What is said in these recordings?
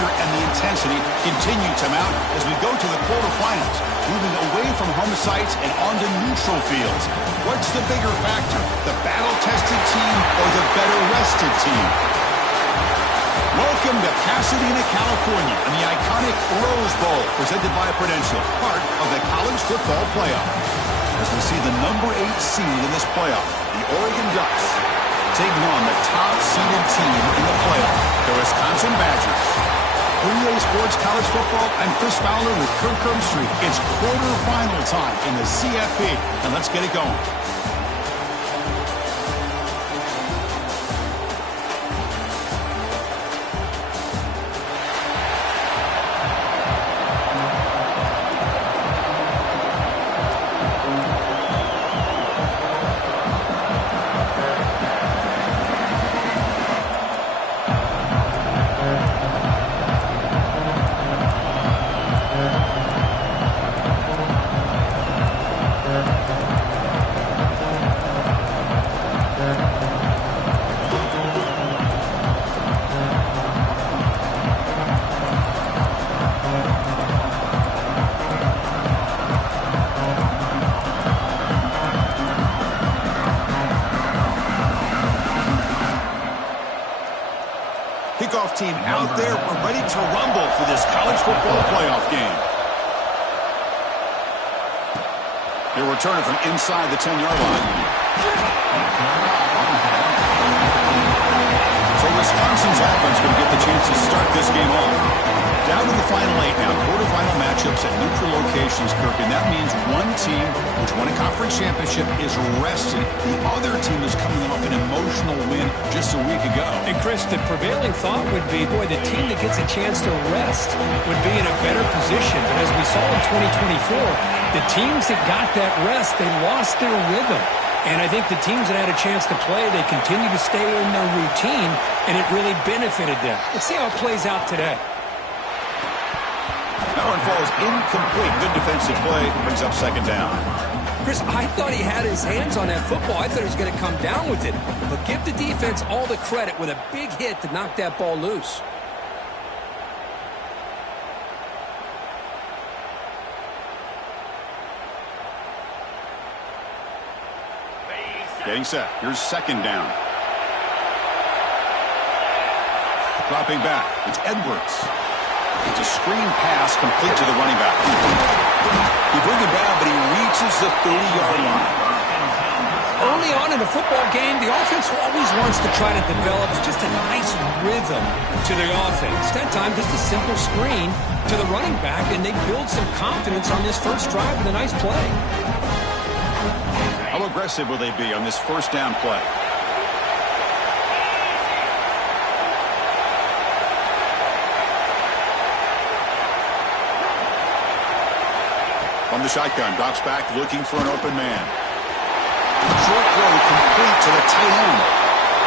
pressure and the intensity continue to mount as we go to the quarterfinals, moving away from home sites and onto neutral fields. What's the bigger factor, the battle-tested team or the better-rested team? Welcome to Pasadena, California, and the iconic Rose Bowl, presented by Prudential, part of the college football playoff. As we see the number 8 seed in this playoff, the Oregon Ducks, taking on the top-seeded team in the playoff, the Wisconsin Badgers. 3A Sports College Football, I'm Chris Fowler with Kirk Herbstreit. It's quarterfinal time in the CFP, and let's get it going. Kickoff team out there. We're ready to rumble for this college football playoff game. They're returning from inside the 10-yard line. So Wisconsin's offense going to get the chance to start this game off. Down to the final 8 now. Quarterfinal matchups at neutral locations, Kirk, and that means one team which won a conference championship is rested. The other team is coming off an emotional win just a week ago. And Chris, the prevailing thought would be, boy, the team that gets a chance to rest would be in a better position. But as we saw in 2024, the teams that got that rest, they lost their rhythm. And I think the teams that had a chance to play, they continue to stay in their routine, and it really benefited them. Let's see how it plays out today. That one falls incomplete. Good defensive play. Brings up second down. Chris, I thought he had his hands on that football. I thought he was going to come down with it. But give the defense all the credit with a big hit to knock that ball loose. Getting set. Here's second down. Dropping back. It's Edwards. It's a screen pass complete to the running back. He brings him down, but he reaches the 30-yard line. Early on in a football game, the offense always wants to try to develop just a nice rhythm to the offense. That time, just a simple screen to the running back, and they build some confidence on this first drive with a nice play. How aggressive will they be on this first down play? From the shotgun, drops back, looking for an open man. Short throw complete to the tight end.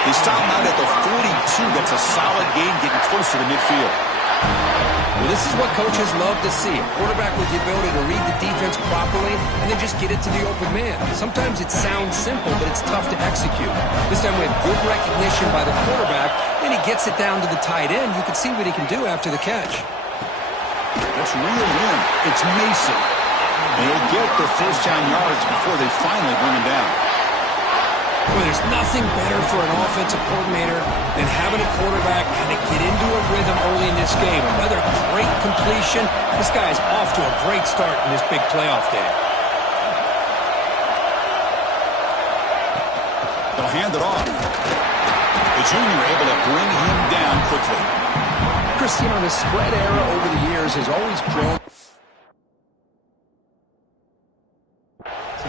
He's stopped out at the 42. That's a solid gain, getting closer to midfield. Well, this is what coaches love to see. A quarterback with the ability to read the defense properly and then just get it to the open man. Sometimes it sounds simple, but it's tough to execute. This time we have good recognition by the quarterback, and he gets it down to the tight end. You can see what he can do after the catch. That's reeled in. It's Mason. And he'll get the first down yards before they finally bring him down. Well, there's nothing better for an offensive coordinator than having a quarterback kind of get into a rhythm early in this game. Another great completion. This guy's off to a great start in this big playoff game. They'll hand it off. The junior able to bring him down quickly. Chris, you know, the spread era over the years has always grown.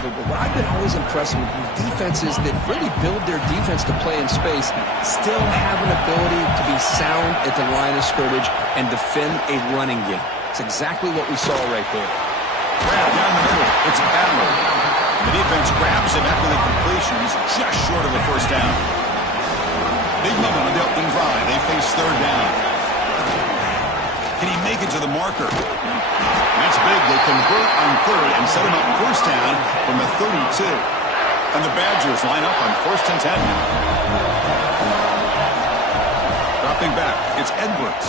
What I've been always impressed with defenses that really build their defense to play in space still have an ability to be sound at the line of scrimmage and defend a running game. It's exactly what we saw right there. Grab down the middle. It's Ballard. The defense grabs him after the completion. He's just short of the first down. Big moment on the opening drive. They face third down. Can he make it to the marker? That's big. They convert on third and set him up first down from the 32. And the Badgers line up on 1st and 10 now. Dropping back, it's Edwards.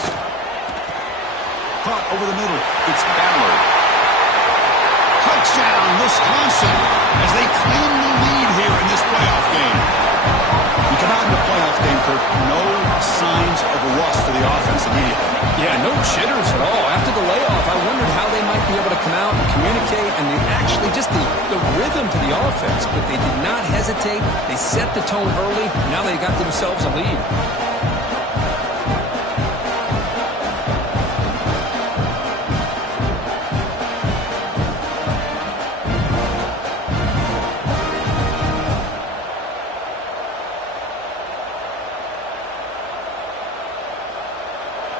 caught over the middle. It's Ballard. Touchdown, Wisconsin, as they claim the lead here in this playoff game. You come out in the playoff game, Kirk, no signs of a rust for the offense immediately. Yeah, no jitters at all. After the layoff, I wondered how they might be able to come out and communicate and actually just the rhythm to the offense. But they did not hesitate. They set the tone early. Now they got themselves a lead.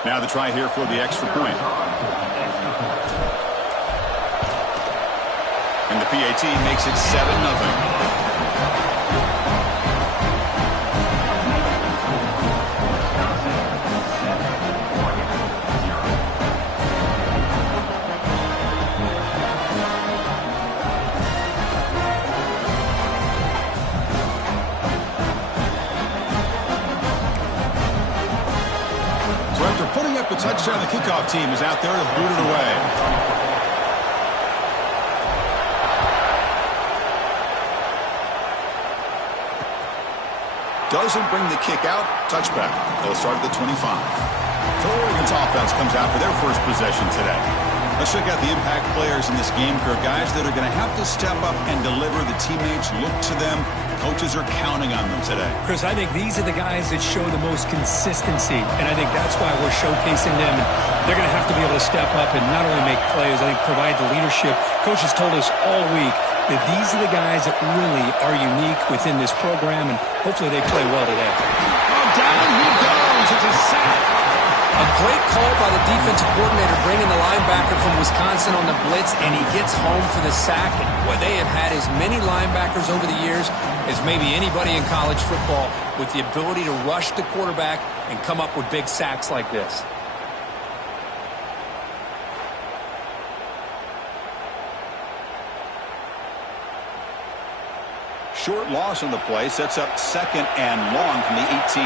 Now the try here for the extra point. And the PAT makes it 7-0. Putting up a touchdown, the kickoff team is out there to boot it away. Doesn't bring the kick out. Touchback. They'll start at the 25. So Oregon's offense comes out for their first possession today. Let's check out the impact players in this game, Kirk. Guys that are going to have to step up and deliver. The teammates look to them. Coaches are counting on them today. Chris, I think these are the guys that show the most consistency, and I think that's why we're showcasing them. And they're going to have to be able to step up and not only make plays, I think provide the leadership. Coaches told us all week that these are the guys that really are unique within this program, and hopefully they play well today. Oh, down he goes. It's a sack. A great call by the defensive coordinator bringing the linebacker from Wisconsin on the blitz, and he gets home for the sack. And boy, they have had as many linebackers over the years as maybe anybody in college football with the ability to rush the quarterback and come up with big sacks like this. Short loss on the play sets up 2nd and long from the 18.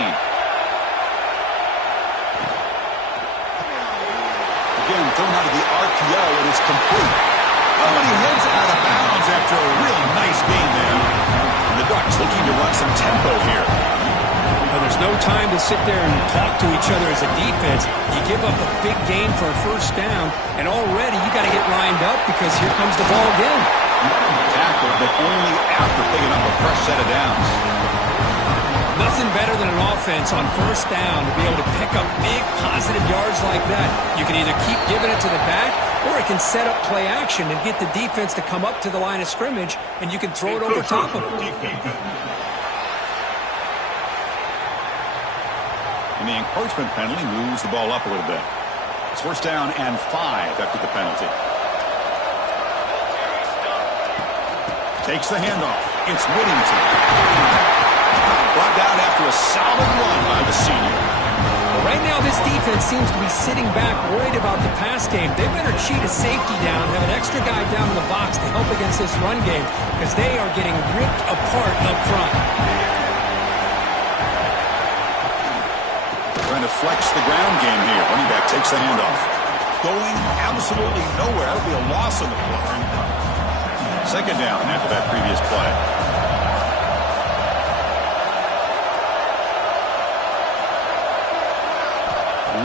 Again, thrown out of the RPO, and it's complete. Oh, and he heads out of bounds after a really nice game there. And the Ducks looking to run some tempo here. Well, there's no time to sit there and talk to each other as a defense. You give up a big gain for a first down, and already you got to get lined up because here comes the ball again. Tackle, but only after picking up a fresh set of downs. Nothing better than an offense on first down to be able to pick up big positive yards like that. You can either keep giving it to the back, or it can set up play action and get the defense to come up to the line of scrimmage, and you can throw it over top of them. And the encroachment penalty moves the ball up a little bit. It's 1st down and 5 after the penalty. Takes the handoff. It's Whittington. Brought down after a solid run by the senior. Well, right now, this defense seems to be sitting back worried about the pass game. They better cheat a safety down, have an extra guy down in the box to help against this run game because they are getting ripped apart up front. Trying to flex the ground game here. Running back takes the handoff. Going absolutely nowhere. That'll be a loss on the play. 2nd down after that previous play.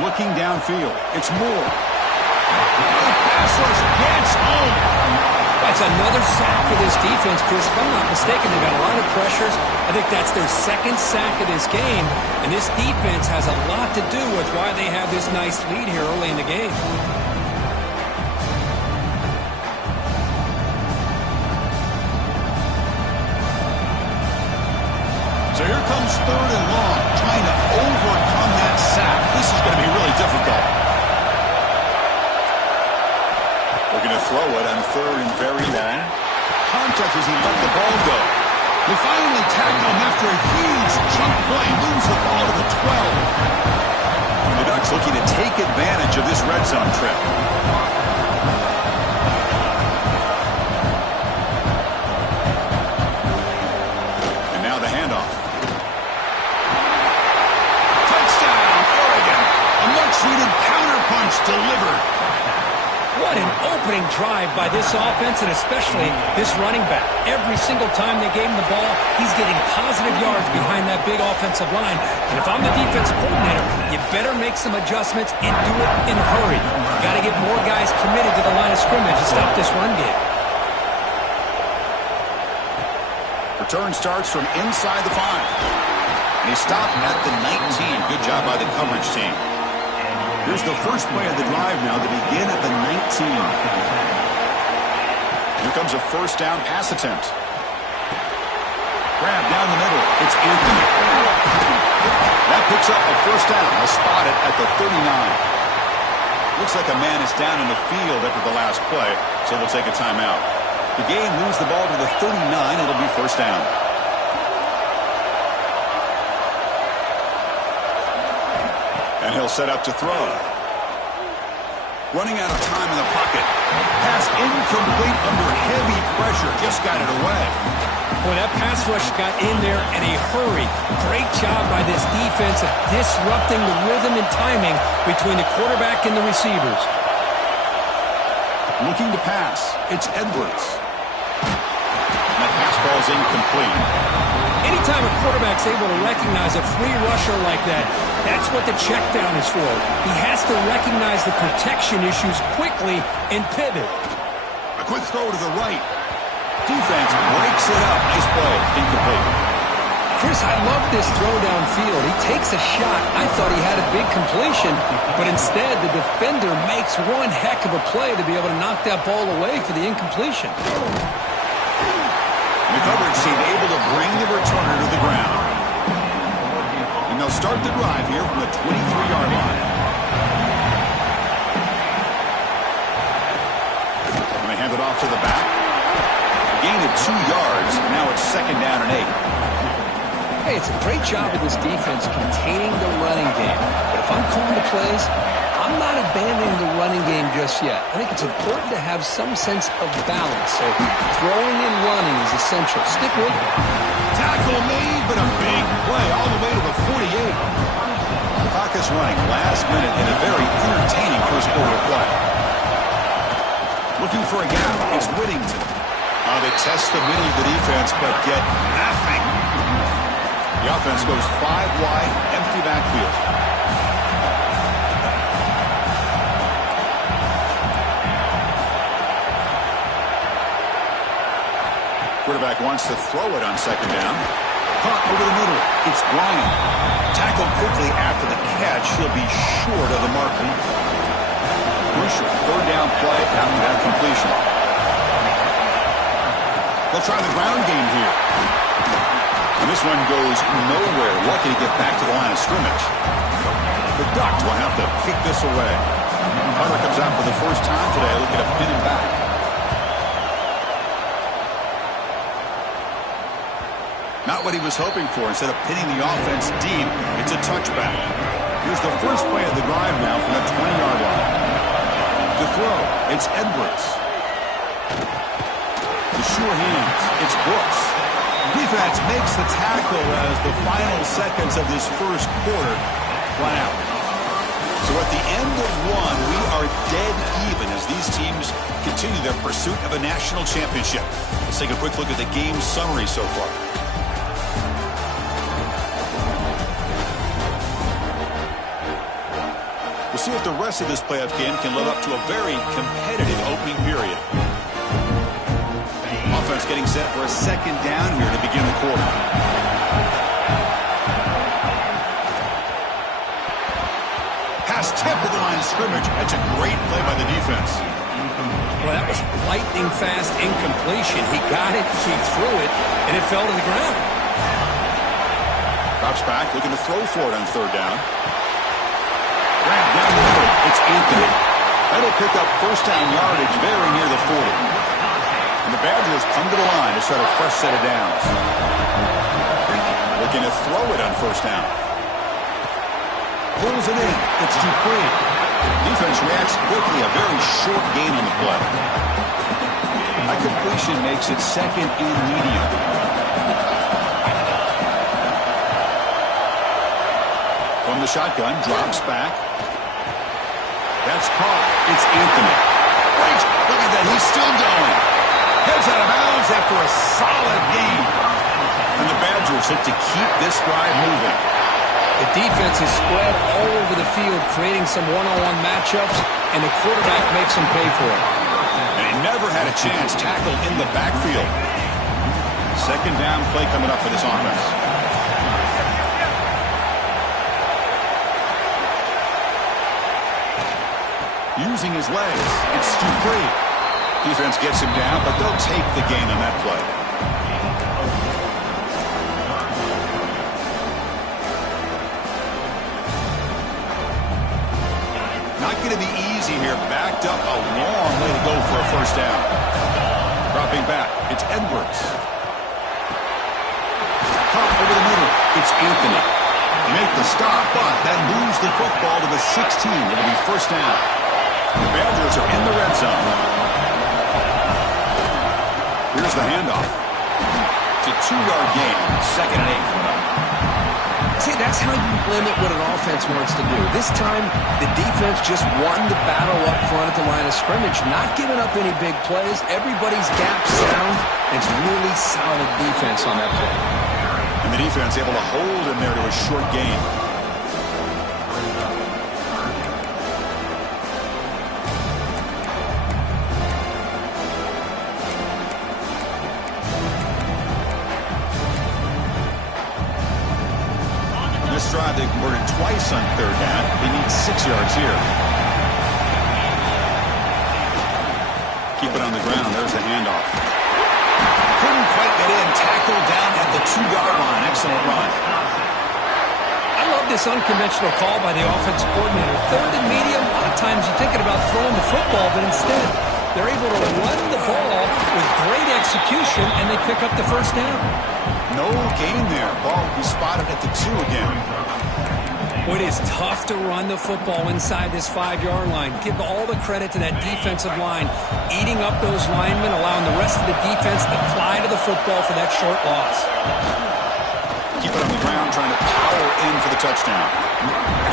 Looking downfield. It's Moore. Pass rush gets home. That's another sack for this defense, Chris. If I'm not mistaken, they've got a lot of pressures. I think that's their 2nd sack of this game. And this defense has a lot to do with why they have this nice lead here early in the game. So here comes 3rd and long, trying to overcome that sack. This is going to be really difficult. Looking to throw it on 3rd and very long. Contact as he let the ball go. They finally tackle him after a huge chunk play. Moves the ball to the 12. And the Ducks looking to take advantage of this red zone trip. And now the handoff. Touchdown, Oregon. A much-needed counterpunch delivered. What an opening drive by this offense, and especially this running back. Every single time they gave him the ball, he's getting positive yards behind that big offensive line. And if I'm the defensive coordinator, you better make some adjustments and do it in a hurry. You got to get more guys committed to the line of scrimmage to stop this run game. Return starts from inside the 5. And he stopped at the 19. Good job by the coverage team. Here's the first play of the drive now to begin at the 19. Here comes a first down pass attempt. Grab down the middle. It's Anthony. That picks up a first down. They'll spot it at the 39. Looks like a man is down in the field after the last play, so they'll take a timeout. The game moves the ball to the 39. It'll be first down. And he'll set up to throw. Running out of time in the pocket. Pass incomplete under heavy pressure. Just got it away. Boy, that pass rush got in there in a hurry. Great job by this defense of disrupting the rhythm and timing between the quarterback and the receivers. Looking to pass. It's Edwards. And that pass ball's incomplete. Anytime a quarterback's able to recognize a free rusher like that, that's what the check down is for. He has to recognize the protection issues quickly and pivot. A quick throw to the right. Defense breaks it up. Nice play. Incomplete. Chris, I love this throw downfield. He takes a shot. I thought he had a big completion, but instead the defender makes one heck of a play to be able to knock that ball away for the incompletion. The coverage team able to bring the returner to the ground. And they'll start the drive here from the 23-yard line. And they hand it off to the back. A gain of 2 yards. Now it's second down and 8. Hey, it's a great job of this defense containing the running game. But if I'm calling the plays, I'm not abandoning the running game just yet. I think it's important to have some sense of balance. So throwing and running is essential. Stick with it. Tackle made, but a big play all the way to the 48. The clock is running last minute in a very entertaining first quarter play. Looking for a gap. It's Whittington. They test the middle of the defense, but get nothing. The offense goes 5 wide, empty backfield. Quarterback wants to throw it on second down. Punt over the middle. It's Bryant. Tackled quickly after the catch. He'll be short of the marker. Crucial third down play after that completion. They'll try the ground game here. And this one goes nowhere. Lucky to get back to the line of scrimmage. The Ducks will have to kick this away. Hunter comes out for the first time today, looking to pin him back. Not what he was hoping for. Instead of pinning the offense deep, it's a touchback. Here's the first play of the drive now from the 20-yard line. To throw, it's Edwards. The sure hands, it's Brooks. Defense makes the tackle as the final seconds of this first quarter run out. So at the end of one, we are dead even as these teams continue their pursuit of a national championship. Let's take a quick look at the game summary so far. We'll see if the rest of this playoff game can live up to a very competitive opening period. Offense getting set for a second down here to begin the quarter. Pass tip to the line of scrimmage. That's a great play by the defense. Well, that was lightning fast incompletion. He got it, he threw it, and it fell to the ground. Drops back, looking to throw for it on third down. Grab down the middle. It's Anthony. That'll pick up first down yardage very near the 40. And the Badgers come to the line to start a fresh set of downs. Looking to throw it on first down. Pulls it in. It's Dupree. Defense reacts quickly. A very short gain on the play. That completion makes it second and medium. From the shotgun, drops back. That's caught. It's Anthony. Wait, look at that. He's still going. Heads out of bounds after a solid game. And the Badgers look to keep this drive moving. The defense is spread all over the field, creating some one-on-one matchups, and the quarterback makes them pay for it. And he never had a chance tackled in the backfield. Second down play coming up for this offense. Using his legs, it's Dupree. Defense gets him down, but they'll take the gain on that play. Not going to be easy here. Backed up a long way to go for a first down. Dropping back, it's Edwards. Pop over the middle, it's Anthony. They make the stop, but that moves the football to the 16. It'll be first down. The Badgers are in the red zone. Here's the handoff. It's a 2-yard gain. Second and 8 coming up. See, that's how you limit what an offense wants to do. This time, the defense just won the battle up front at the line of scrimmage, not giving up any big plays. Everybody's gap sound. It's really solid defense on that play. And the defense able to hold him there to a short gain. This drive, they converted twice on third down. They need 6 yards here. Keep it on the ground. There's the handoff. Couldn't quite get in. Tackled down at the 2-yard line. Excellent run. I love this unconventional call by the offensive coordinator. Third and medium, a lot of times you're thinking about throwing the football, but instead they're able to run the ball with great execution, and they pick up the first down. No gain there. Ball will be spotted at the 2 again. Well, it is tough to run the football inside this 5-yard line. Give all the credit to that defensive line, eating up those linemen, allowing the rest of the defense to fly to the football for that short loss. Keep it on the ground, trying to power in for the touchdown.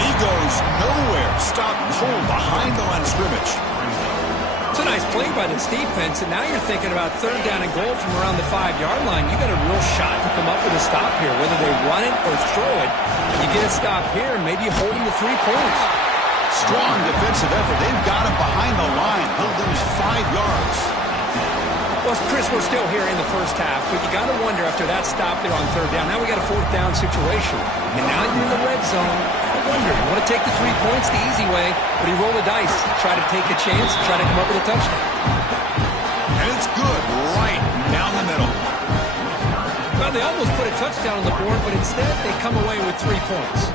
He goes nowhere. Stop cold behind the line of scrimmage. It's a nice play by this defense, and now you're thinking about third down and goal from around the 5-yard line. You got a real shot to come up with a stop here, whether they run it or throw it. You get a stop here, and maybe you hold him to 3 points. Strong defensive effort. They've got him behind the line. He'll lose 5 yards. Well, Chris, we're still here in the first half, but you got to wonder after that stop there on third down. Now we got a fourth down situation, and now you're in the red zone. I wonder, you want to take the 3 points the easy way, but you roll the dice, try to take a chance, try to come up with a touchdown. And it's good, right down the middle. Well, they almost put a touchdown on the board, but instead they come away with 3 points.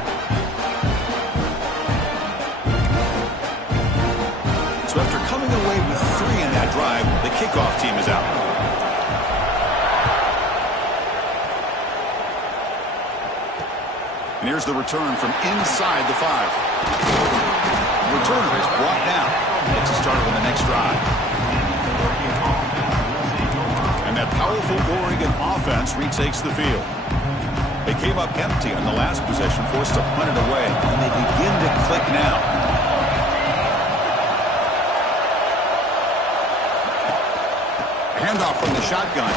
So after coming away with 3 in that drive, the kickoff team is out. And here's the return from inside the 5. The returner is brought down. Gets us started on the next drive. And that powerful Oregon offense retakes the field. They came up empty on the last possession, forced to punt it away, and they begin to click now. Handoff from the shotgun.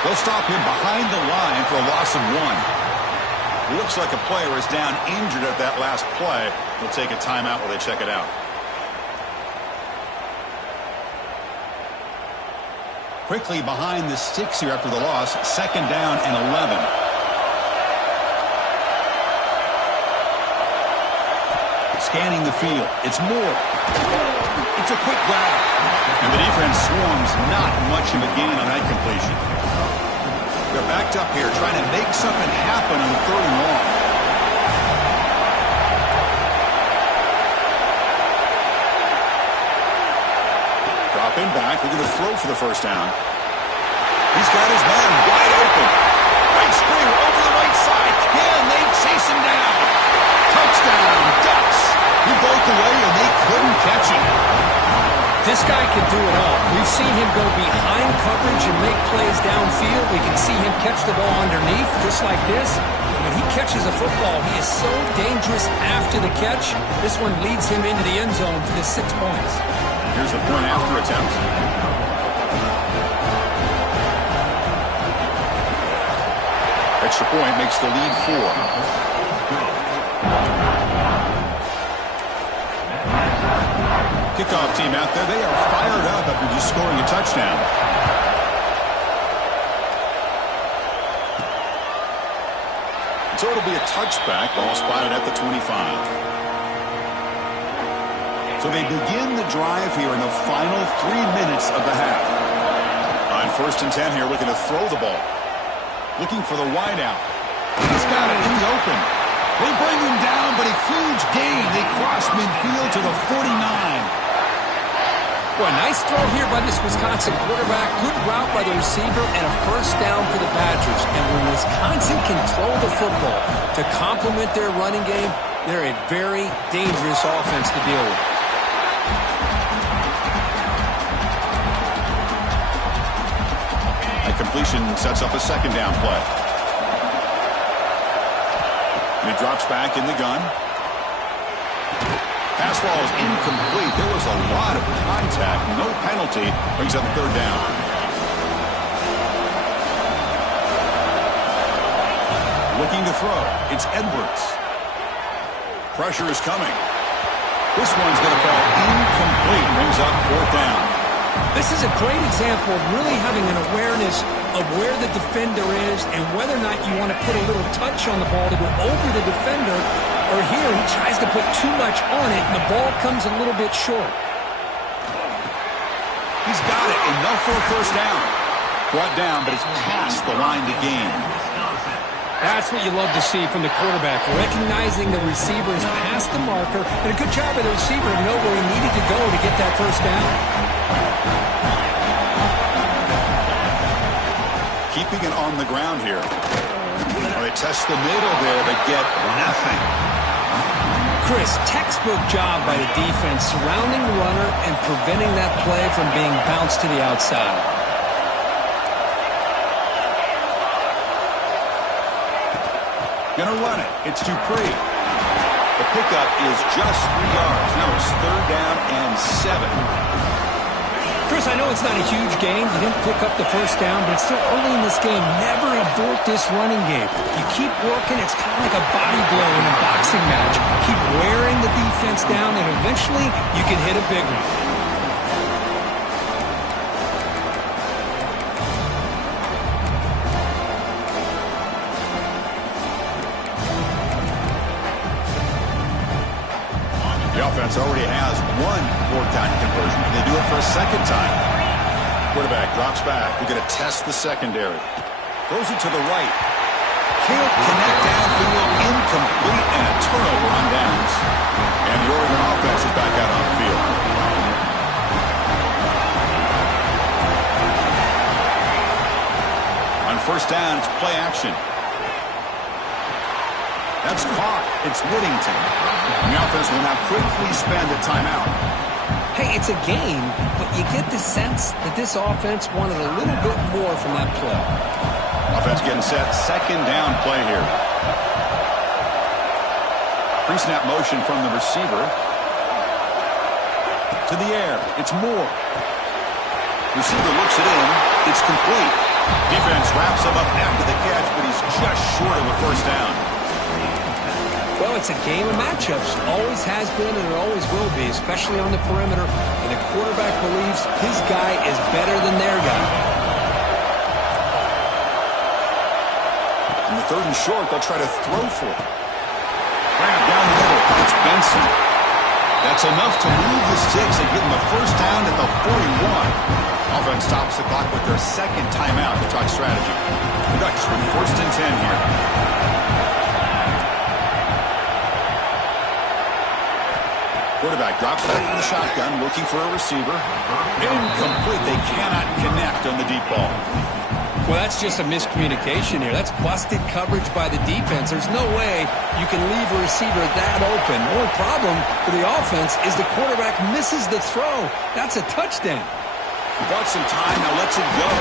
They'll stop him behind the line for a loss of 1. Looks like a player is down injured at that last play. They'll take a timeout while they check it out. Quickly behind the sticks here after the loss. Second down and 11. Scanning the field. It's Moore. It's a quick grab. And the defense swarms. Not much of a gain on that completion. They're backed up here trying to make something happen on third and long. Dropping back. They're going to throw for the first down. He's got his man wide open. Right screen over the right side. Can they chase him down? Touchdown, Ducks. He broke away and they couldn't catch him. This guy can do it all. We've seen him go behind coverage and make plays downfield. We can see him catch the ball underneath, just like this. When he catches a football, he is so dangerous after the catch. This one leads him into the end zone for the 6 points. Here's the point after attempt. Extra point makes the lead 4. Kickoff team out there, they are fired up after just scoring a touchdown. So it'll be a touchback, ball spotted at the 25. So they begin the drive here in the final 3 minutes of the half. On 1st and 10 here, looking to throw the ball. Looking for the wideout. He's got it in the open. They bring him down, but a huge gain. They cross midfield to the 49. Boy, nice throw here by this Wisconsin quarterback. Good route by the receiver and a 1st down for the Badgers. And when Wisconsin can throw the football to complement their running game, they're a very dangerous offense to deal with. A completion sets up a 2nd down play. And he drops back in the gun. Pass ball is incomplete. There was a lot of contact. No penalty. Brings up 3rd down. Looking to throw. It's Edwards. Pressure is coming. This one's going to fall incomplete. Brings up 4th down. This is a great example of really having an awareness of where the defender is and whether or not you want to put a little touch on the ball to go over the defender, or here he tries to put too much on it and the ball comes a little bit short. He's got it. Enough for a 1st down. Brought down, but it's past the line to gain. That's what you love to see from the quarterback, recognizing the receiver is past the marker, and a good job by the receiver to know where he needed to go to get that 1st down. Keeping it on the ground here. They test the middle there, but get nothing. Chris, textbook job by the defense surrounding the runner and preventing that play from being bounced to the outside. Gonna run it. It's Dupree. The pickup is just 3 yards. Now it's 3rd down and 7. Chris, I know it's not a huge gain. You didn't pick up the 1st down, but it's still early in this game. Never abort this running game. You keep working. It's kind of like a body blow in a boxing match. Keep wearing the defense down, and eventually you can hit a big one. The offense already has 1 4th down conversion. They do it for a 2nd time. Quarterback drops back. We're going to test the secondary. Throws it to the right. Can't connect downfield. Incomplete and a turnover on downs. And the Oregon offense is back out on the field. On 1st down, it's play action. That's caught. It's Whittington. The offense will now quickly spend a timeout. Hey, it's a game, but you get the sense that this offense wanted a little bit more from that play. Offense getting set. 2nd down play here. Pre-snap motion from the receiver. To the air. It's Moore. Receiver looks it in. It's complete. Defense wraps him up after the catch, but he's just short of a 1st down. Well, it's a game of matchups. Always has been and it always will be, especially on the perimeter. And the quarterback believes his guy is better than their guy. In the 3rd and short, they'll try to throw for it. Grab down the middle. It's Benson. That's enough to move the sticks and get them the 1st down at the 41. Offense stops the clock with their 2nd timeout to talk strategy. The Ducks with 1st and 10 here. Quarterback drops back from the shotgun, looking for a receiver. Incomplete. They cannot connect on the deep ball. Well, that's just a miscommunication here. That's busted coverage by the defense. There's no way you can leave a receiver that open. The only problem for the offense is the quarterback misses the throw. That's a touchdown. He bought some time, now lets it go.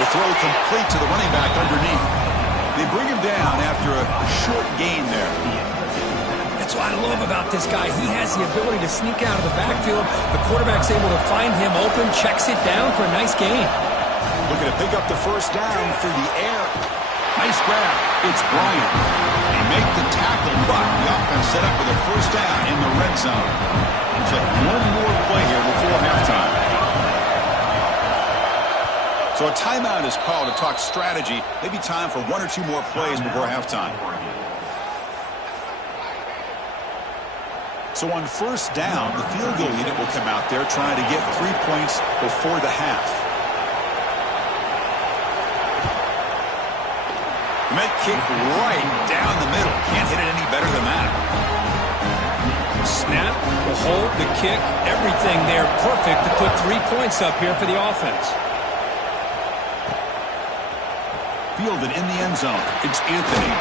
The throw complete to the running back underneath. They bring him down after a short gain there. That's what I love about this guy. He has the ability to sneak out of the backfield. The quarterback's able to find him open, checks it down for a nice gain. Looking to pick up the first down through the air. Nice grab. It's Bryant. They make the tackle, but the offense set up with a first down in the red zone. Just one more play here before halftime. So a timeout is called to talk strategy. Maybe time for one or two more plays before halftime. So on first down, the field goal unit will come out there trying to get 3 points before the half. Met kick right down the middle. Can't hit it any better than that. Snap, the hold, the kick, everything there perfect to put 3 points up here for the offense. Fielded in the end zone. It's Anthony.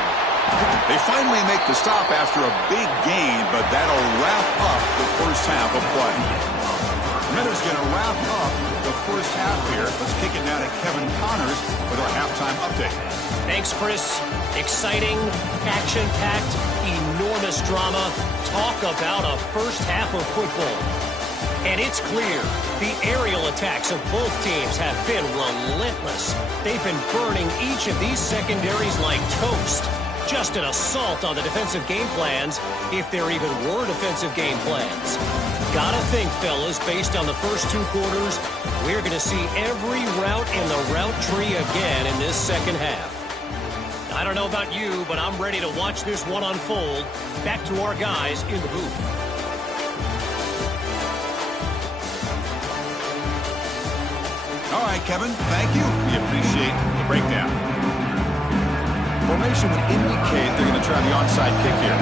They finally make the stop after a big gain, but that'll wrap up the first half of play. Minter's going to wrap up the first half here. Let's kick it now to Kevin Connors with our halftime update. Thanks, Chris. Exciting, action-packed, enormous drama. Talk about a first half of football. And it's clear the aerial attacks of both teams have been relentless. They've been burning each of these secondaries like toast. Just an assault on the defensive game plans, if there even were defensive game plans. Gotta think, fellas, based on the first 2 quarters, we're going to see every route in the route tree again in this second half. I don't know about you, but I'm ready to watch this one unfold. Back to our guys in the booth. All right, Kevin, thank you. We appreciate the breakdown. Formation would indicate they're going to try the onside kick here.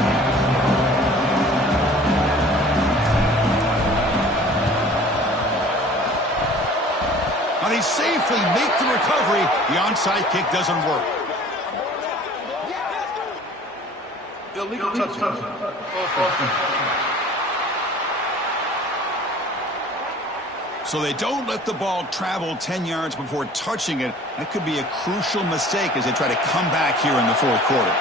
Now they safely make the recovery. The onside kick doesn't work. Illegal touchdown. So they don't let the ball travel 10 yards before touching it. That could be a crucial mistake as they try to come back here in the fourth quarter.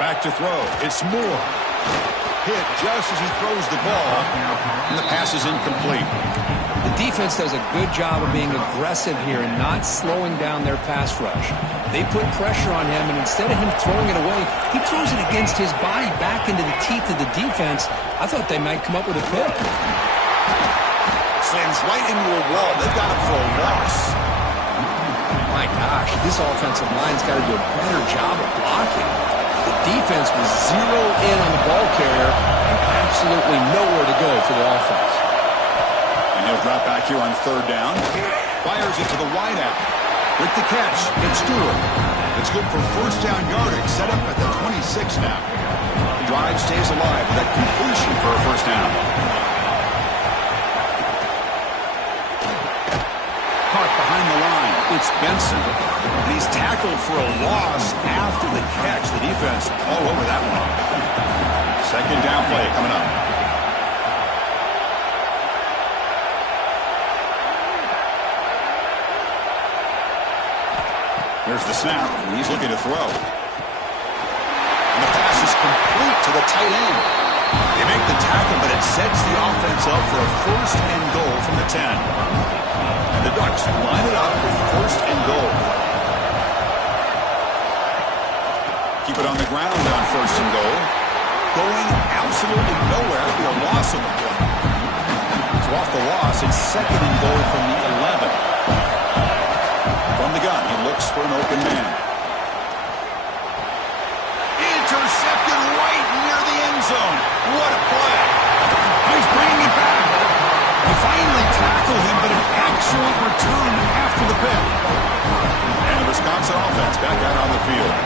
Back to throw. It's Moore. Hit just as he throws the ball, and the pass is incomplete. The defense does a good job of being aggressive here and not slowing down their pass rush. They put pressure on him, and instead of him throwing it away, he throws it against his body back into the teeth of the defense. I thought they might come up with a pick. Slams right into a wall. They've got him for a loss. My gosh, this offensive line's got to do a better job of blocking. The defense was zeroed in on the ball carrier and absolutely nowhere to go for the offense. And he'll drop back here on third down. Fires it to the wideout. With the catch, it's Stewart. It's good for first down yardage, set up at the 26 now. The drive stays alive with that completion for a first down. Caught behind the line, it's Benson. And he's tackled for a loss after the catch. The defense all over that one. Second down play coming up. There's the snap. He's looking to throw. And the pass is complete to the tight end. They make the tackle, but it sets the offense up for a first and goal from the 10. And the Ducks line it up with first and goal. Keep it on the ground on first and goal. Going absolutely nowhere. It'll be a loss of the play. So off the loss, it's second and goal from the 11. From the gun, he looks for an open man. Intercepted right near the end zone. What a play. He's bringing it back. They finally tackled him, but an excellent return after the pick. And the Wisconsin offense back out on the field.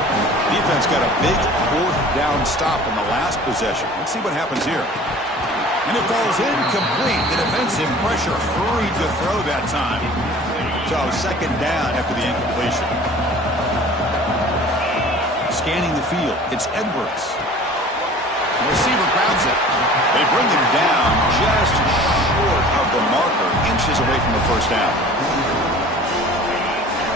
Defense got a big fourth down stop in the last possession. Let's see what happens here. And it falls incomplete. The defensive pressure hurried the throw that time. So second down after the incompletion. Scanning the field, it's Edwards. The receiver grabs it. They bring him down just short of the marker, inches away from the first down.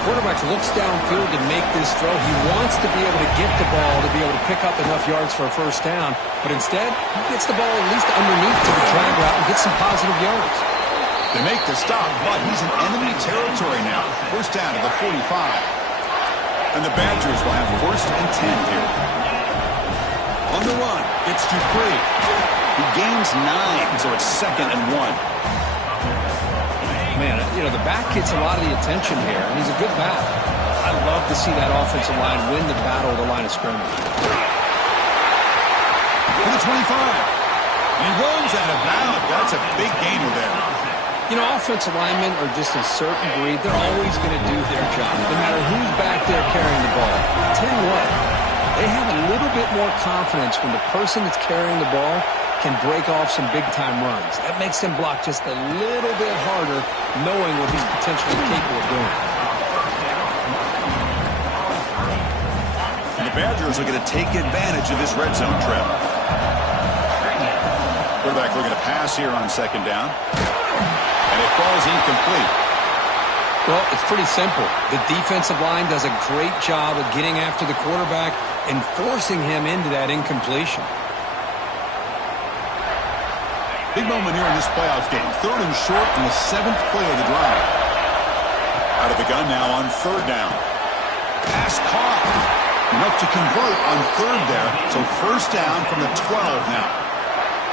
Quarterback looks downfield to make this throw. He wants to be able to get the ball to be able to pick up enough yards for a first down, but instead, he gets the ball at least underneath to the drag route and gets some positive yards. They make the stop, but he's in enemy territory now. First down to the 45. And the Badgers will have first and 10 here. On the run, it's Dupree. He gains 9, so it's second and 1. Man, you know, the back gets a lot of the attention here, and he's a good back. I love to see that offensive line win the battle of the line of scrimmage. To the 25. And he runs out of bounds. That's a big gainer there. You know, offensive linemen are just a certain breed. They're always going to do their job, no matter who's back there carrying the ball. I tell you what, they have a little bit more confidence when the person that's carrying the ball can break off some big-time runs. That makes them block just a little bit harder, knowing what he's potentially capable of doing. And the Badgers are going to take advantage of this red zone trip. Quarterback looking to pass here on second down. And it falls incomplete. Well, it's pretty simple. The defensive line does a great job of getting after the quarterback and forcing him into that incompletion. Big moment here in this playoff game. Third and short in the 7th play of the drive. Out of the gun now on third down. Pass caught. Enough to convert on third there. So first down from the 12 now.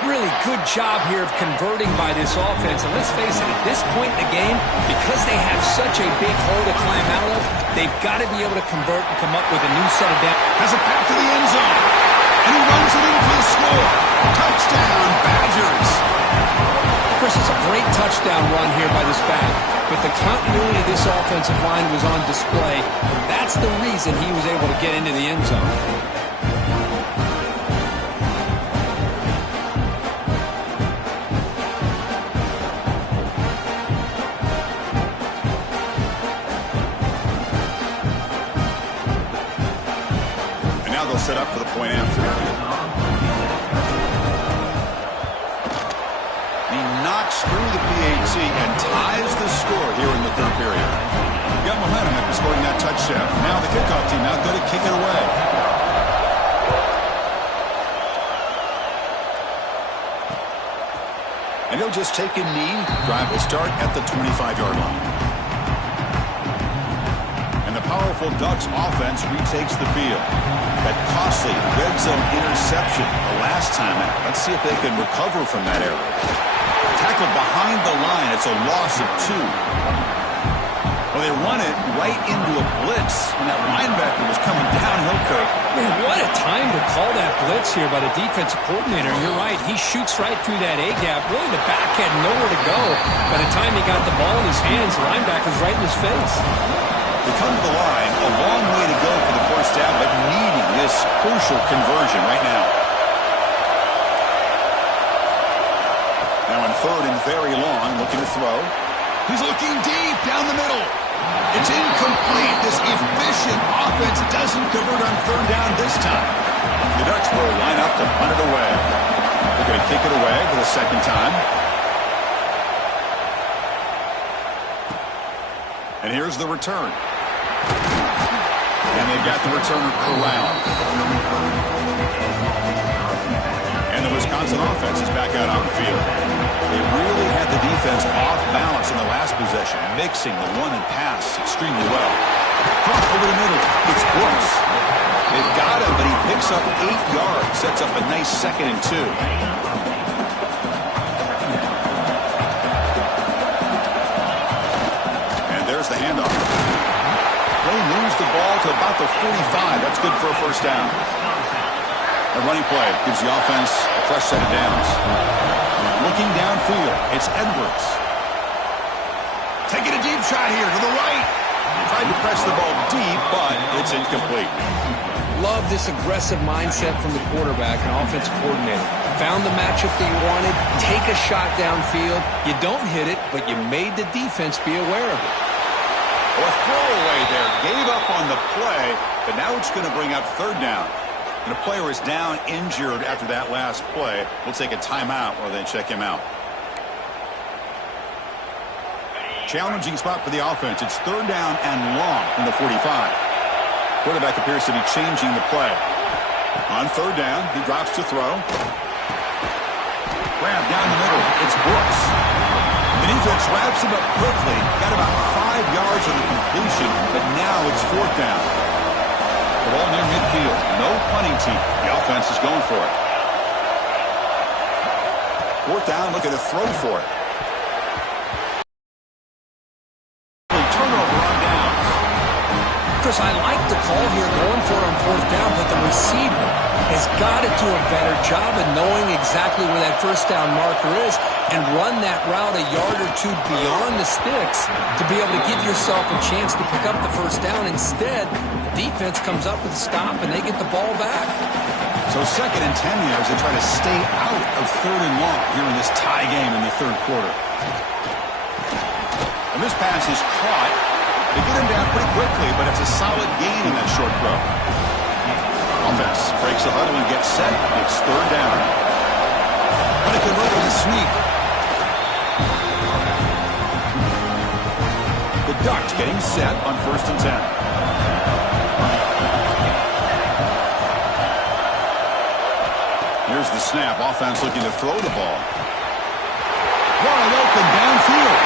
Really good job here of converting by this offense. And let's face it, at this point in the game, because they have such a big hole to climb out of, they've got to be able to convert and come up with a new set of downs. Has it back to the end zone. And he runs it in for the score. Touchdown, Badgers. Chris, it's a great touchdown run here by this back, but the continuity of this offensive line was on display, and that's the reason he was able to get into the end zone. And now they'll set up for the point after. Knocks through the PAT and ties the score here in the third period. Got momentum after scoring that touchdown. Now the kickoff team out there to kick it away. And he'll just take a knee. Drive will start at the 25-yard line. And the powerful Ducks offense retakes the field. That costly red zone interception the last time out. Let's see if they can recover from that error. Tackled behind the line. It's a loss of 2. Well, they run it right into a blitz when that linebacker was coming downhill, Kirk. Man, what a time to call that blitz here by the defensive coordinator. You're right. He shoots right through that A-gap. Really, the back had nowhere to go. By the time he got the ball in his hands, the linebacker's right in his face. They come to the line. A long way to go for the first down, but needing this crucial conversion right now. Now in third and very long, looking to throw. He's looking deep down the middle. It's incomplete. This efficient offense doesn't convert on third down this time. The Ducks will line up to punt it away. They're going to kick it away for the second time. And here's the return. And they've got the returner corralled. And the Wisconsin offense is back out on the field. They really had the defense off balance in the last possession, mixing the run and pass extremely well. Cross over the middle. It's Brooks. They've got him, but he picks up 8 yards, sets up a nice 2nd and 2. And there's the handoff. They moves the ball to about the 45. That's good for a first down. A running play gives the offense a fresh set of downs. Looking downfield, it's Edwards. Taking a deep shot here to the right. Tried to press the ball deep, but it's incomplete. Love this aggressive mindset from the quarterback and offensive coordinator. Found the matchup that you wanted, take a shot downfield. You don't hit it, but you made the defense be aware of it. A throwaway there. Gave up on the play, but now it's going to bring up third down. And a player is down injured after that last play. We'll take a timeout while they check him out. Challenging spot for the offense. It's third down and long from the 45. Quarterback appears to be changing the play. On third down, he drops to throw. Grab down the middle. It's Brooks. The defense wraps him up quickly. Got about 5 yards of the completion, but now it's fourth down. The ball near midfield. No punting team. The offense is going for it. Fourth down, look at the throw for it. Chris, I like the call here going for it on fourth down, but the receiver has got to do a better job of knowing exactly where that first down marker is and run that route a yard or two beyond the sticks to be able to give yourself a chance to pick up the first down. Instead, the defense comes up with a stop and they get the ball back. So second and 10 here as they try to stay out of third and long here in this tie game in the third quarter. And this pass is caught. They get him down pretty quickly, but it's a solid gain in that short throw. Offense breaks the huddle and gets set. It's third down. But it converted with a sneak. The Ducks getting set on first and 10. Here's the snap. Offense looking to throw the ball. Wide open downfield.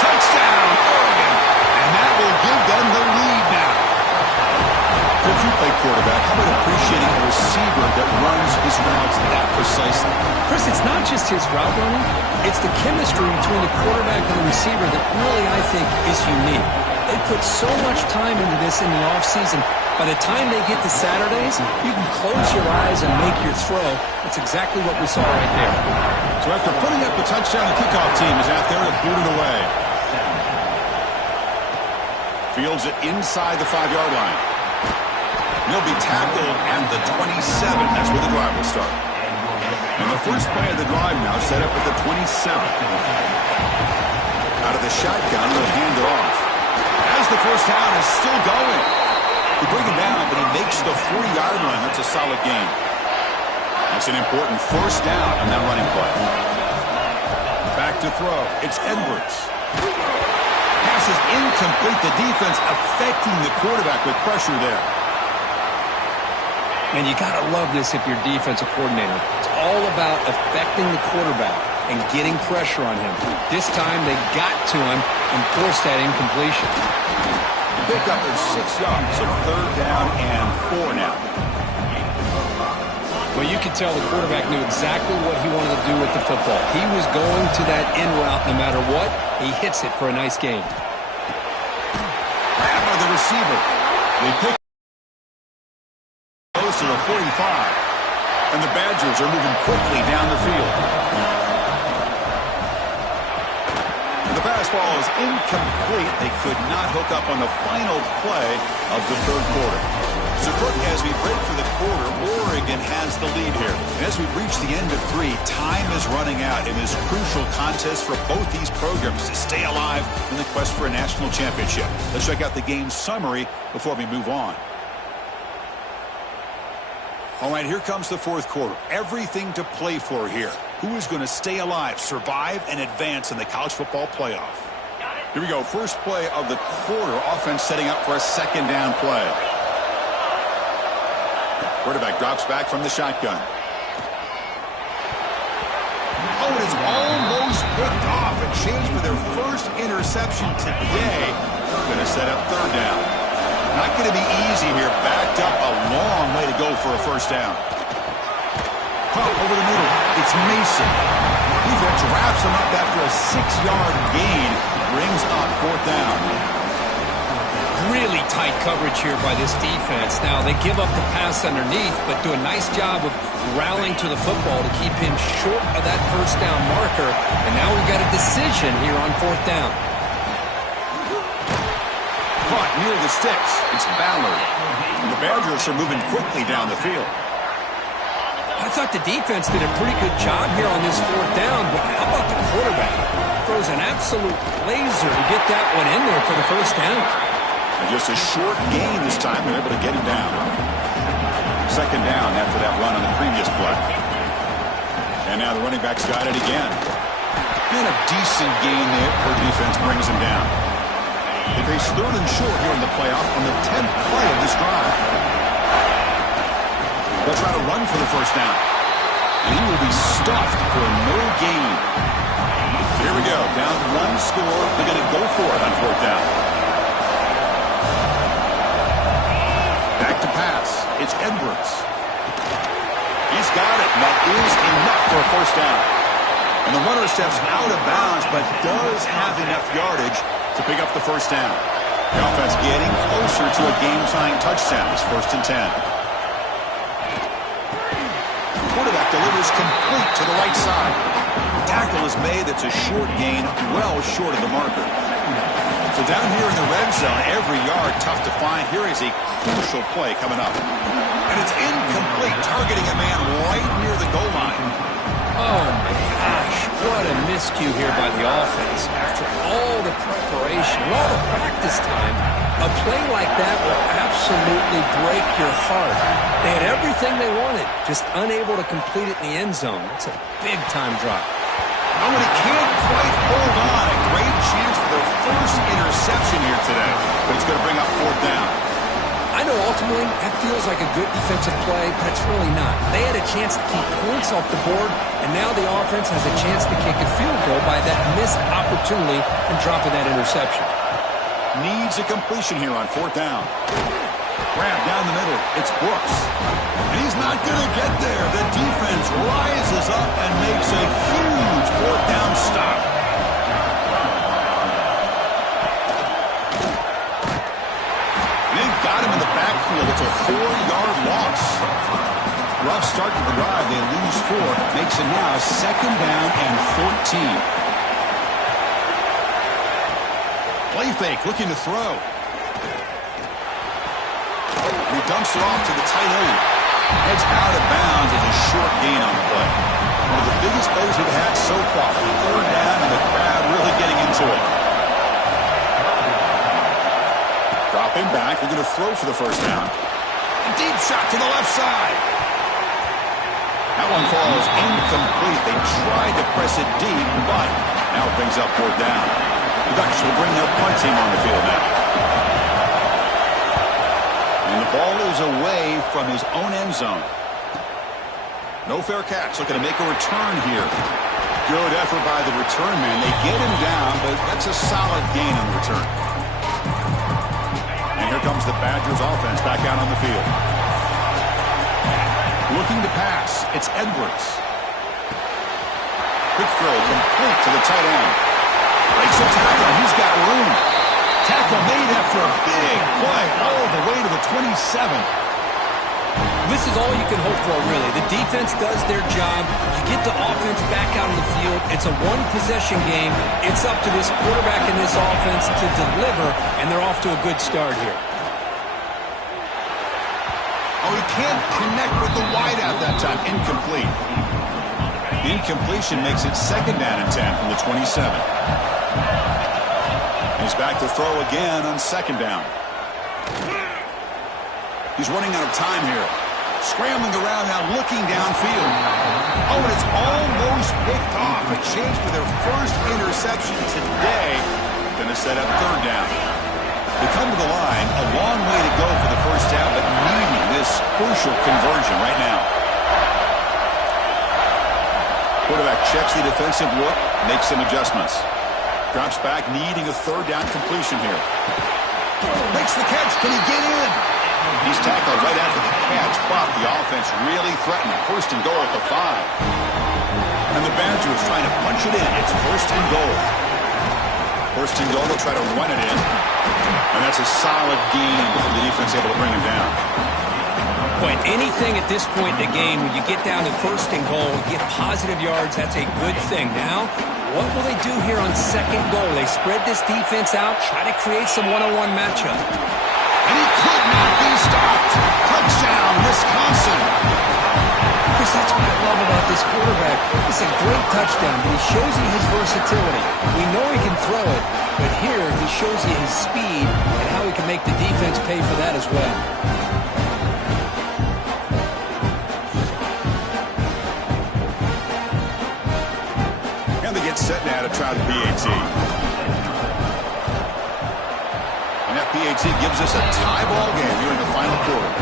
Touchdown, Oregon. And that will give them the lead now. If you play quarterback, how about appreciating a receiver that runs his routes that precisely? Chris, it's not just his route running. It's the chemistry between the quarterback and the receiver that really, I think, is unique. They put so much time into this in the offseason. By the time they get to Saturdays, you can close your eyes and make your throw. That's exactly what we saw right there. So after putting up the touchdown, the kickoff team is out there to boot it away. Fields it inside the 5-yard line. He'll be tackled at the 27. That's where the drive will start. And the first play of the drive now set up at the 27. Out of the shotgun, he'll hand it off. As the first down is still going. They bring him down, but he makes the 40-yard line. That's a solid gain. That's an important first down on that running play. Back to throw. It's Edwards. Pass is incomplete. The defense affecting the quarterback with pressure there. And you got to love this if you're defensive coordinator. It's all about affecting the quarterback and getting pressure on him. This time they got to him and forced that incompletion. Pickup is 6 yards, so third down and 4 now. Well, you could tell the quarterback knew exactly what he wanted to do with the football. He was going to that in route no matter what. He hits it for a nice gain. Grab by the receiver. They pick close to the 45. And the Badgers are moving quickly down the field. The pass ball is incomplete. They could not hook up on the final play of the third quarter. So, Cook, as we break for the quarter, Oregon has the lead here. And as we reach the end of 3, time is running out in this crucial contest for both these programs to stay alive in the quest for a national championship. Let's check out the game summary before we move on. All right, here comes the fourth quarter. Everything to play for here. Who is going to stay alive, survive, and advance in the college football playoff? Here we go. First play of the quarter. Offense setting up for a second down play. Quarterback drops back from the shotgun. Oh, it is almost picked off. A chance for their first interception today. Going to set up third down. Not going to be easy here. Backed up a long way to go for a first down. Pump over the middle. It's Mason. Defense wraps him up after a 6-yard gain. Brings up fourth down. Really tight coverage here by this defense. Now, they give up the pass underneath, but do a nice job of rallying to the football to keep him short of that first down marker. And now we've got a decision here on fourth down. caught near the sticks. It's Ballard. The Badgers are moving quickly down the field. I thought the defense did a pretty good job here on this fourth down, but how about the quarterback? Throws an absolute laser to get that one in there for the first down. And just a short gain this time. They're able to get him down. Second down after that run on the previous play. And now the running back's got it again. And a decent gain there where the defense brings him down. They face third and short here in the playoff on the 10th play of this drive. They'll try to run for the first down. And he will be stuffed for no gain. Here we go. Down one score. They're going to go for it on fourth down. Back to pass. It's Edwards. He's got it. That is enough for a first down. And the runner steps out of bounds, but does have enough yardage to pick up the first down. The offense getting closer to a game-tying touchdown. It's 1st and 10. The quarterback delivers complete to the right side. The tackle is made. That's a short gain, well short of the marker. So down here in the red zone, every yard tough to find. Here is a crucial play coming up. And it's incomplete, targeting a man right near the goal line. Oh, my gosh. What a miscue here by the offense. After all the preparation, all the practice time, a play like that will absolutely break your heart. They had everything they wanted, just unable to complete it in the end zone. It's a big-time drop. Oh, and he can't quite hold on. A great chance for their first interception here today. But it's going to bring up fourth down. I know ultimately that feels like a good defensive play, but it's really not. They had a chance to keep points off the board, and now the offense has a chance to kick a field goal by that missed opportunity and dropping that interception. Needs a completion here on fourth down. Grab down the middle. It's Brooks. And he's not going to get there. The defense rises up and makes a huge fourth down stop. And they've got him in the backfield. It's a 4-yard loss. Rough start to the drive. They lose 4. Makes it now 2nd down and 14. Play fake, looking to throw. He dumps it off to the tight end. Heads out of bounds as a short gain on the play. One of the biggest plays we've had so far. 3rd down and the crowd really getting into it. Dropping back. They're going to throw for the first down. A deep shot to the left side. That one falls incomplete. They tried to press it deep, but now it brings up fourth down. The Ducks will bring their punt team on the field now. And the ball is away from his own end zone. No fair catch. Looking to make a return here. Good effort by the return man. They get him down, but that's a solid gain on the return. And here comes the Badgers offense back out on the field. Looking to pass. It's Edwards. Quick throw complete to the tight end. Breaks a tackle. He's got room. Tackle made after a big play all the way to the 27. This is all you can hope for, really. The defense does their job. You get the offense back out on the field. It's a one-possession game. It's up to this quarterback and this offense to deliver, and they're off to a good start here. Oh, he can't connect with the wideout that time. Incomplete. The incompletion makes it 2nd down and 10 from the 27. He's back to throw again on 2nd down. He's running out of time here. Scrambling around now, looking downfield. Oh, and it's almost picked off. A chance for their first interception today. Going to set up 3rd down. They come to the line. A long way to go for the first down, but needing this crucial conversion right now. Quarterback checks the defensive look, makes some adjustments. Drops back, needing a 3rd down completion here. Makes the catch. Can he get in? He's tackled right after the catch, but the offense really threatening. 1st and goal at the 5. And the Badgers trying to punch it in. It's 1st and goal. 1st and goal, they'll try to run it in. And that's a solid gain for the defense able to bring him down. Boy, anything at this point in the game, when you get down to 1st and goal, get positive yards, that's a good thing. Now, What will they do here on second goal? They spread this defense out, try to create some one-on-one matchup. And he could not be stopped. Touchdown, Wisconsin. Chris, that's what I love about this quarterback. It's a great touchdown, but he shows you his versatility. We know he can throw it, but here he shows you his speed and how he can make the defense pay for that as well. And they get set now to try the PAT. And that PAT gives us a tie ball game here in the final quarter.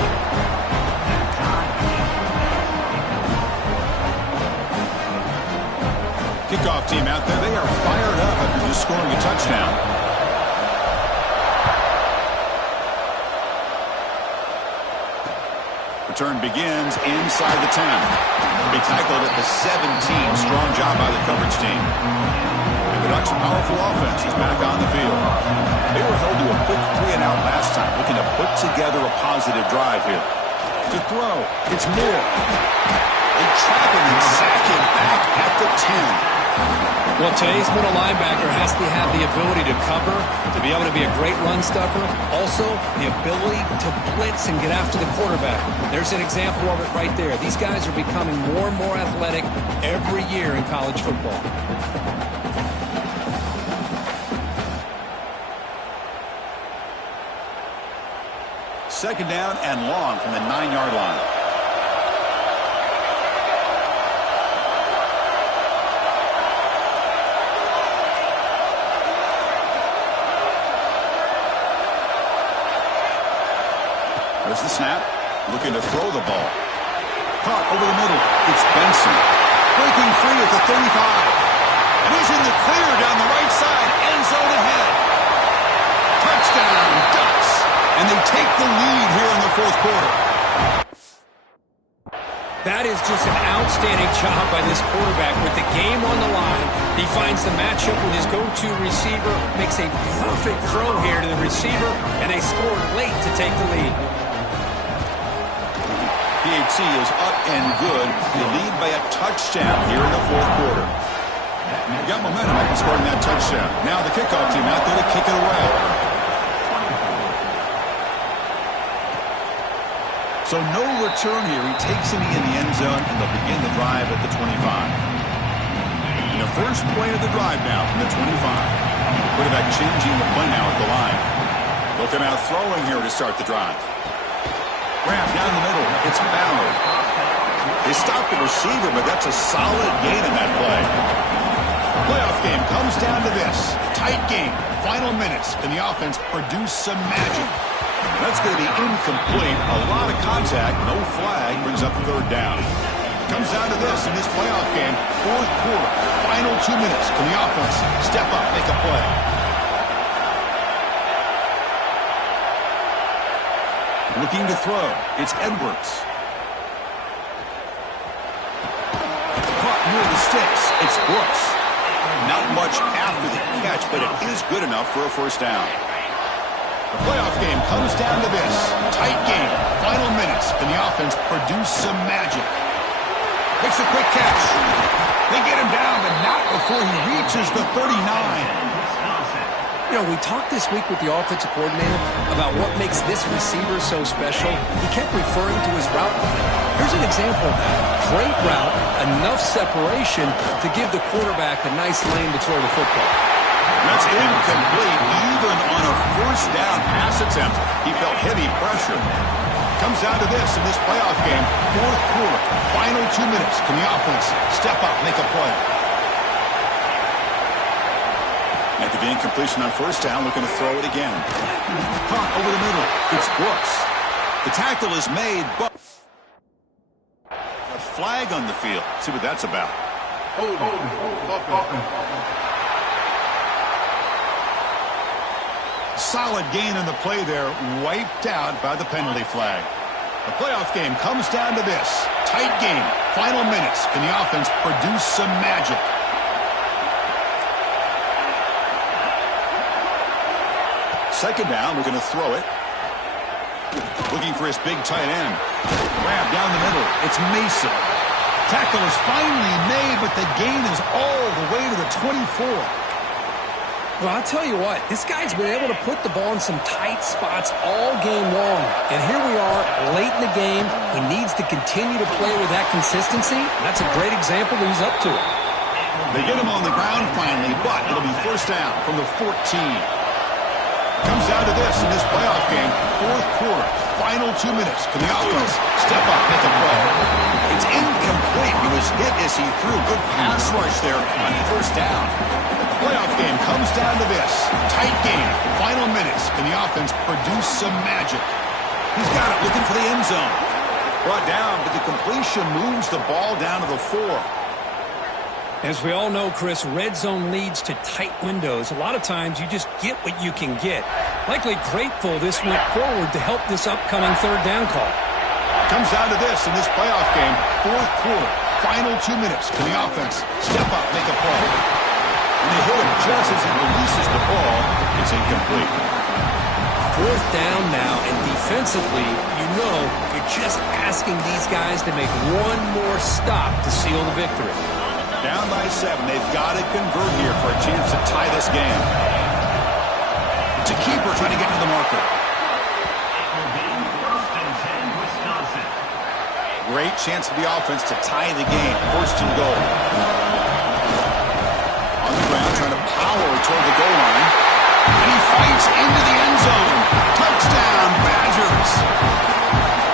Kickoff team out there. They are fired up after just scoring a touchdown. Return begins inside the 10. They tackled at the 17. Strong job by the coverage team. And the Ducks' powerful offense is back on the field. They were held to a quick 3-and-out last time, looking to put together a positive drive here. To throw, it's Moore. They trap him and sack him back at the 10. Well, today's middle linebacker has to have the ability to cover, to be able to be a great run stuffer. Also, the ability to blitz and get after the quarterback. There's an example of it right there. These guys are becoming more and more athletic every year in college football. Second down and long from the 9-yard line. There's the snap. Looking to throw the ball. Caught over the middle. It's Benson. Breaking free at the 35. And he's in the clear down the right side. End zone ahead. Touchdown, Ducks. And they take the lead here in the fourth quarter. That is just an outstanding job by this quarterback. With the game on the line, he finds the matchup with his go-to receiver, makes a perfect throw here to the receiver, and they score late to take the lead. PAT is up and good. They lead by a touchdown here in the fourth quarter. You got momentum after scoring that touchdown. Now the kickoff team out there to kick it away. So no return here. He takes it in the end zone, and they'll begin the drive at the 25. And the first play of the drive now from the 25. Quarterback changing the play now at the line. Looking out throwing here to start the drive. Grab down the middle. It's Ballard. They stopped the receiver, but that's a solid gain in that play. The playoff game comes down to this. Tight game. Final minutes. Can the offense produce some magic? That's going to be incomplete. A lot of contact. No flag. Brings up third down. Comes down to this in this playoff game. Fourth quarter. Final 2 minutes. Can the offense step up, make a play? Looking to throw. It's Edwards. Caught near the sticks. It's Brooks. Not much after the catch, but it is good enough for a first down. The playoff game comes down to this. Tight game. Final minutes. Can the offense produce some magic? Makes a quick catch. They get him down, but not before he reaches the 39. You know, we talked this week with the offensive coordinator about what makes this receiver so special. He kept referring to his route running. Here's an example of that. Great route, enough separation to give the quarterback a nice lane to throw the football. That's incomplete. Even on a first down pass attempt, he felt heavy pressure. Comes down to this in this playoff game. Fourth quarter, final 2 minutes. Can the offense step up, make a play? After the incompletion on first down, looking to throw it again. Caught over the middle. It's Brooks. The tackle is made, but a flag on the field. Let's see what that's about. Solid gain on the play there, wiped out by the penalty flag. The playoff game comes down to this. Tight game, final minutes. Can the offense produce some magic? Second down, we're going to throw it. Looking for his big tight end. Grab down the middle. It's Mason. Tackle is finally made, but the gain is all the way to the 24. Well, I'll tell you what, this guy's been able to put the ball in some tight spots all game long. And here we are, late in the game. He needs to continue to play with that consistency. That's a great example that he's up to it. They get him on the ground finally, but it'll be first down from the 14. Comes down to this in this playoff game, fourth quarter, final 2 minutes. Can the offense step up, make a play? It's incomplete. He was hit as he threw. Good pass rush there on first down. Playoff game comes down to this. Tight game, final minutes. Can the offense produce some magic? He's got it, looking for the end zone. Brought down, but the completion moves the ball down to the 4. As we all know, Chris, red zone leads to tight windows. A lot of times you just get what you can get. Likely grateful this went forward to help this upcoming third down call. Comes down to this in this playoff game, fourth quarter, final 2 minutes. Can the offense step up, make a play? And they hit him just as he releases the ball. It's incomplete. Fourth down now, and defensively, you know you're just asking these guys to make one more stop to seal the victory. Down by 7. They've got to convert here for a chance to tie this game. It's a keeper trying to get to the marker. Great chance for the offense to tie the game. First and goal. On the ground, trying to power toward the goal line. And he fights into the end zone. Touchdown, Badgers.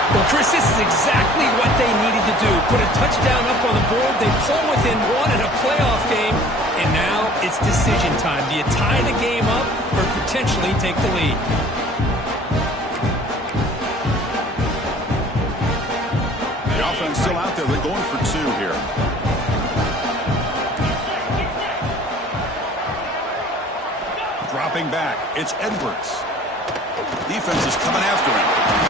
Well, Chris, this is exactly what they needed to do. Put a touchdown up on the board. They pull within one in a playoff game. And now it's decision time. Do you tie the game up or potentially take the lead? The offense still out there. They're going for 2 here. Dropping back. It's Edwards. Defense is coming after him.